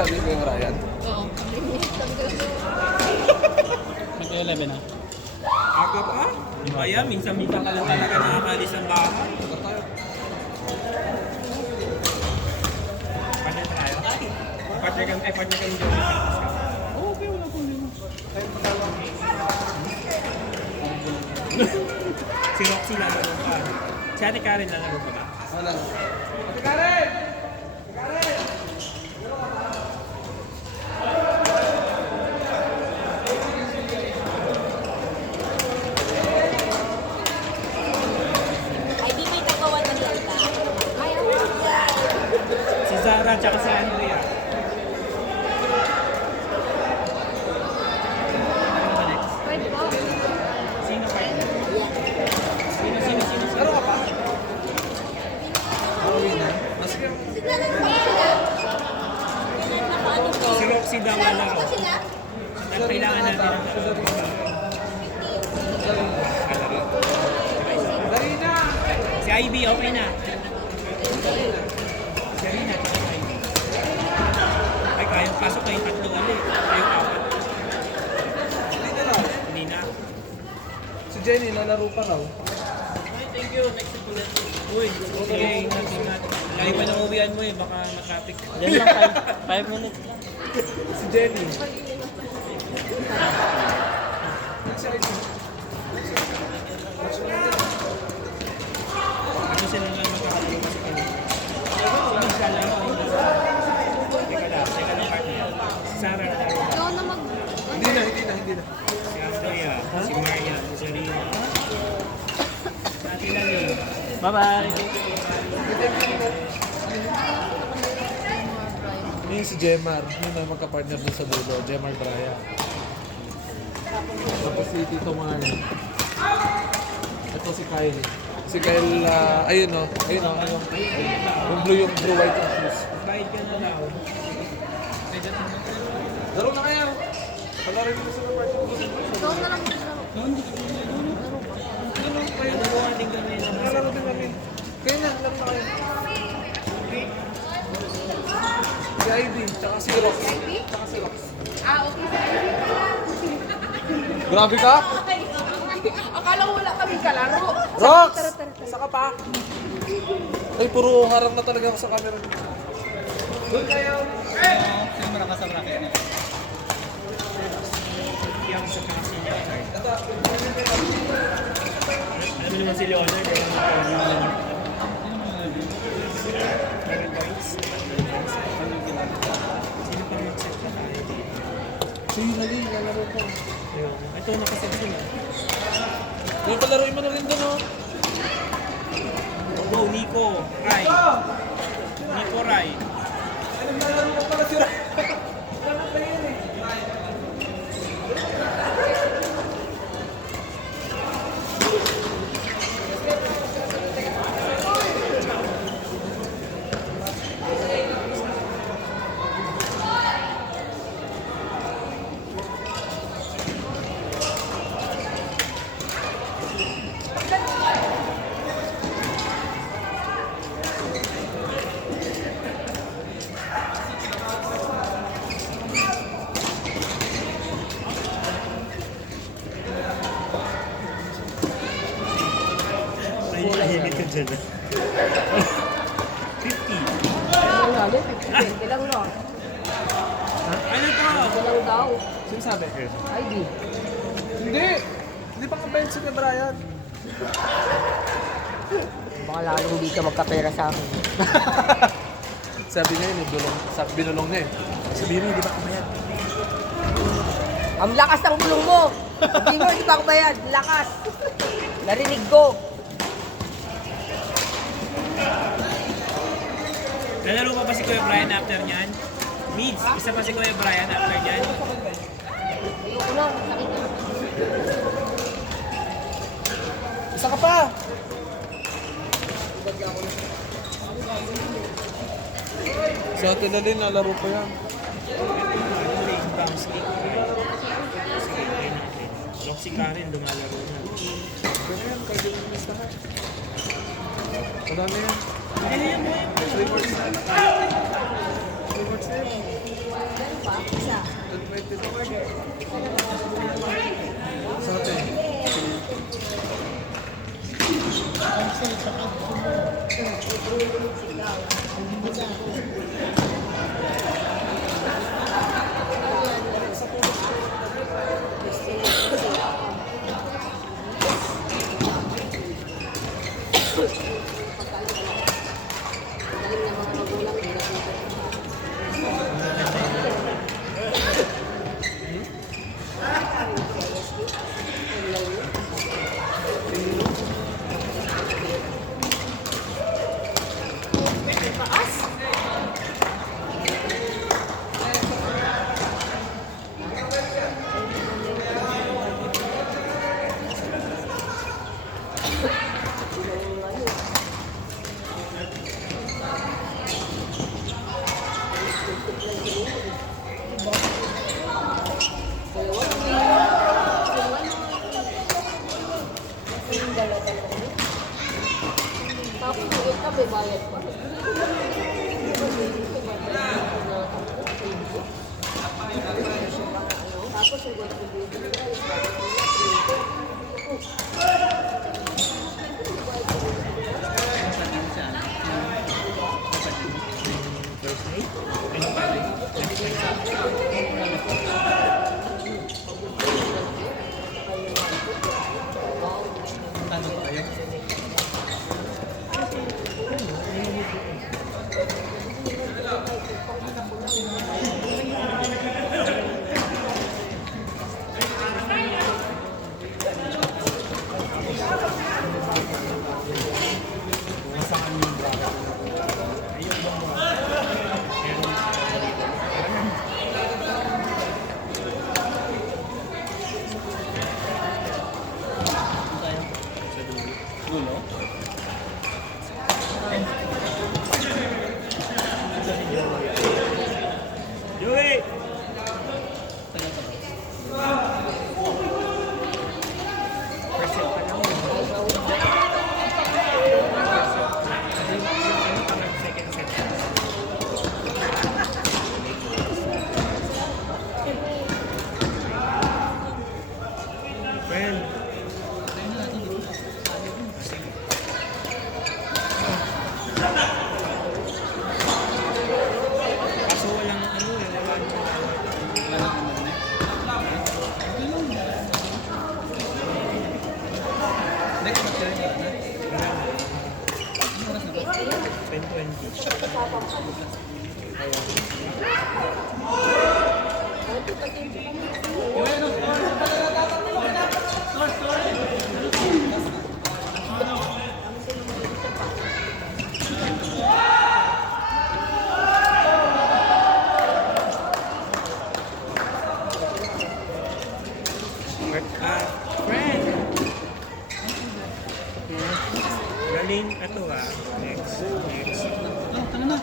sabi ko yung Ryan? Oo. Mag-11 na. Aga pa? Di ba yan? Minsan-minsan ka lang talaga nakakalis ng bahay. Partner tayo? Partner kami dyan. Oo, okay, wala problema. Si Roxy lalaro pa. Si Ate Karen lalaro pa ba? Wala. Ate Karen! Ay, di may tagawan ng lanta. Ay, ang yan. Si Zara tsaka si Andrea. Pwede po. Sino partner? Sino? Laro ka pa? Okay na. Sige. Siglalan pa sila. Nakaano po. Si Roxy daw lalaro. Siglalan pa sila. At kailangan natin ang Dali na! Si Ivy, okay na. Si Rina, tsaka si Ivy. Ay, kayang pasok kayong tatlo ulit. Kayong apat. Hindi na lang. Hindi na. Si Jenny, lalaro pa raw. Ay, thank you. Next week ulit. Uy, sige, ingat. Lagi pa nang uwian mo eh, baka matraffic. Yan lang, 5 minutes lang. Si Jenny. Ano sila lang magkakalaro kasi kami. Hindi siya lang. Teka lang, partner. Si Sarah na lang. Ikaw na mag... Hindi na. Si Andrea, si Maria, si Rina. Ate Lali. Bye-bye. Yung si Jemar, yun na magka-partner dun sa dulo, Jemar Braya. Tapos si Tito Marlon. Ito si Kyle. Si Kyle, ayun o. Yung blue white yung shoes. Bayad ka na daw. Laro na kayo. Palaro rin sa partner. Ikaw na lang maglaro. Nanunuha din kami ng Laro din kami. Kaya na, laro na kayo. Si Ivy, tsaka si Rox. Ah, okay. Grabe ka? Akala ko wala kaming kalaro. Rox! Saka pa? Ay, puro harang na talaga ako sa camera. Doon kayo. Camera ka sa bracket. Yang sa tsaka si Leonard. Alam mo naman si Leonard, eh. Meron points. Sino pa mag-set na tayo? Si Nali, lalaro ko. Ayun. Ito, nakaset sila. Yung palaroin mo na rin doon, oh. Go, Nico. Rai. Nico Rai. Ay, naglalaro ko pala si Ray. Ano pa yun, eh? Ay, tahimik ka dyan. 50. Pwede lang no. Ano to? Pwede lang daw. Sino sabi? ID. Hindi! Hindi pa ka-bench ni Brian. Baka lalo hindi ka magkapera sa akin. Sabi niya yun, binulong niya eh. Sabihin mo, hindi ba kumayad? Ang lakas ng bulong mo. Hindi mo, hindi pa ako bayad. Lakas. Narinig ko. Lalaro pa ba si Kuya Brian after niyan? Mids, isa pa si Kuya Brian after niyan? Ayoko na, sakit na. Isa ka pa! Sa atin na din, nalaro pa yan. Bounce kick. Sige, try natin. Roxy Karen, lumalaro na. Pero yan, cardio-fitness na ka. Madami yan. Hindi na yan, boy. 3 words na. 3 words na yan. Tapos yung ka, may bayad pa. Tapos yung Gulo? Joey! First set pa lang. Second set. Friend. Kaso walang ano eh, walang Next match na. 10-20. Friend! Galing, ito next. Oh, tama na.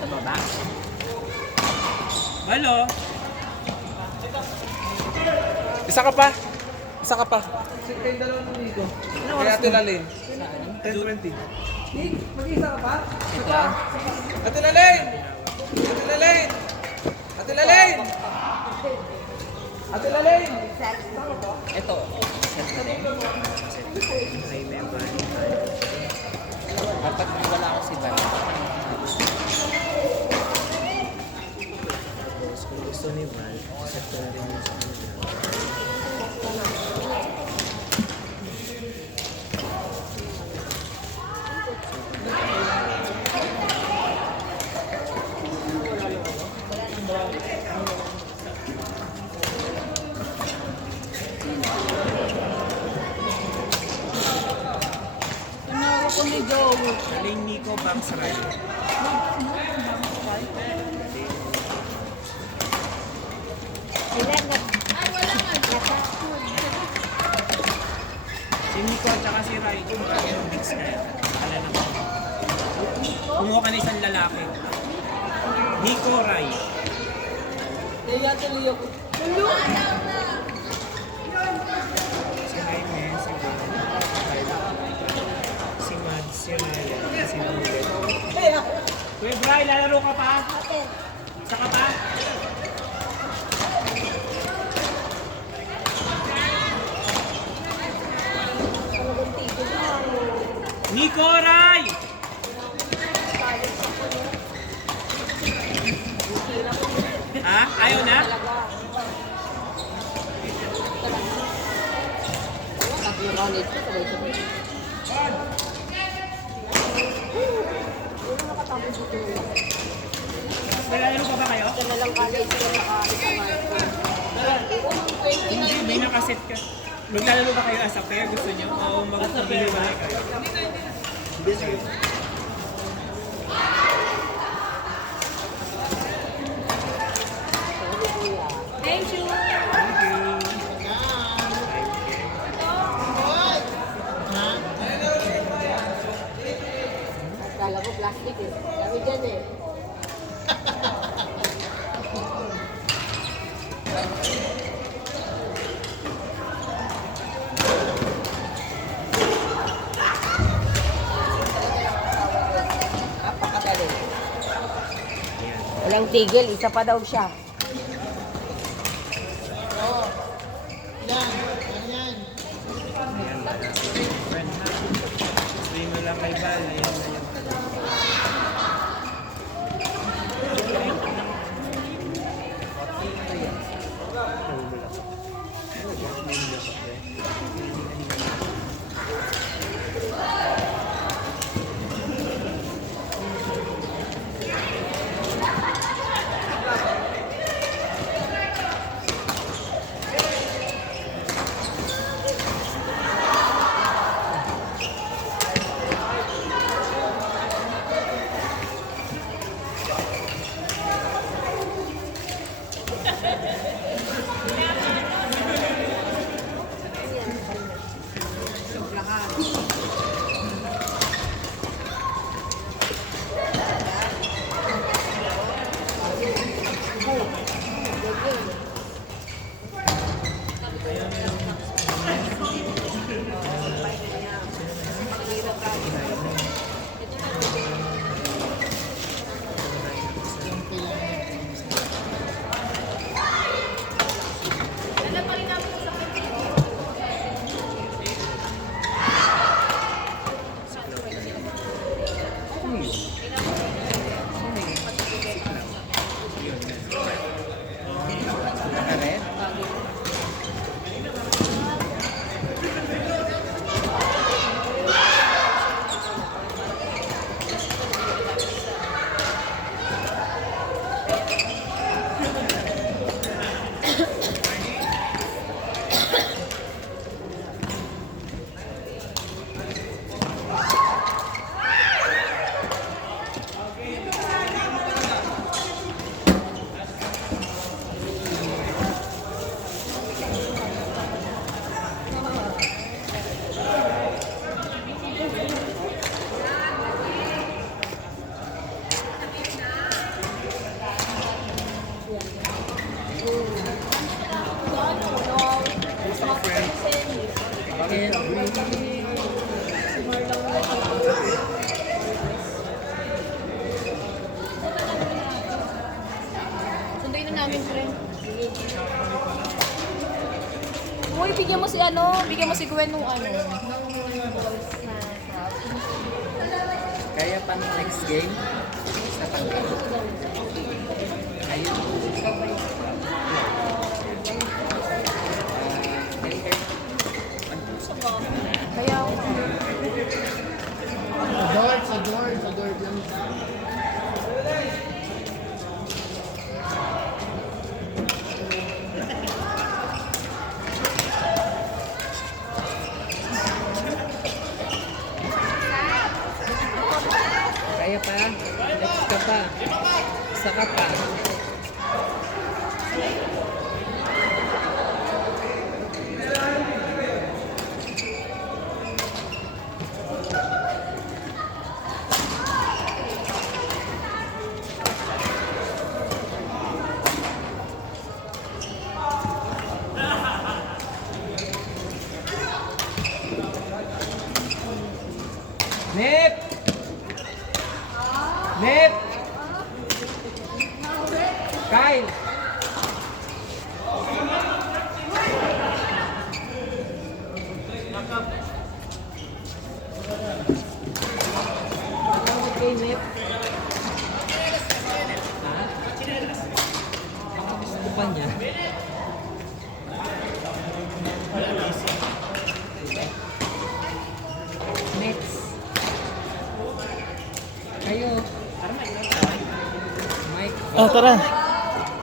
sa baba. Hello? Isa ka pa. Isa ka pa. Kaya dalawa nung dito. Kaya Ate Lalin. 10:20. Nick, mag-isa ka pa? Ate Lalin! Ate Lalin! Ate Lalin! Ate Lalin! Ito. Remember. Kapag wala ako si Val. Kung gusto ni Val, set ko na rin yung sa kanila. Tinawag ko ni Joey. Galing Nico Bangsray. Si Nico at saka si Rai, yung mix na yan. Akala naman. Kumuha ka na isang lalaki. Nico, Rai. Kaya tuloy ako. Si Jaime, si Val, si Mads, si Ryan, si Miguel. Kuya Bray, lalaro ka pa? Isa ka pa? Nico Ray! Ha? Ayaw na? Tatlo college ko, sabay-sabay. Ano nakatapos ito? Nalalaro pa ba kayo? Ito na lang college ko saka isang high school. Hindi, may nakaset ka. Maglalaro ba kayo as a pair? Gusto nyo? O magpapiliwalay kayo? Thank you! Kala ko plastic eh. Dami dyan eh. Napakadali. Walang tigil, isa pa daw siya. Sabihin mo lang kay Val. Ayan na yung Sunduin na namin, friend. Uy, bigyan mo si bigyan mo si Gwen nung Kaya pa ng next game, sa tanggal. Ayun. Kaya, Sa door lang. Kaya pa. Next ka pa. Saka pa. Nip! Nip! Kyle! kay Net. Ha? Baka gusto pa niya. Next. Kayo. Mike. Oh, tara.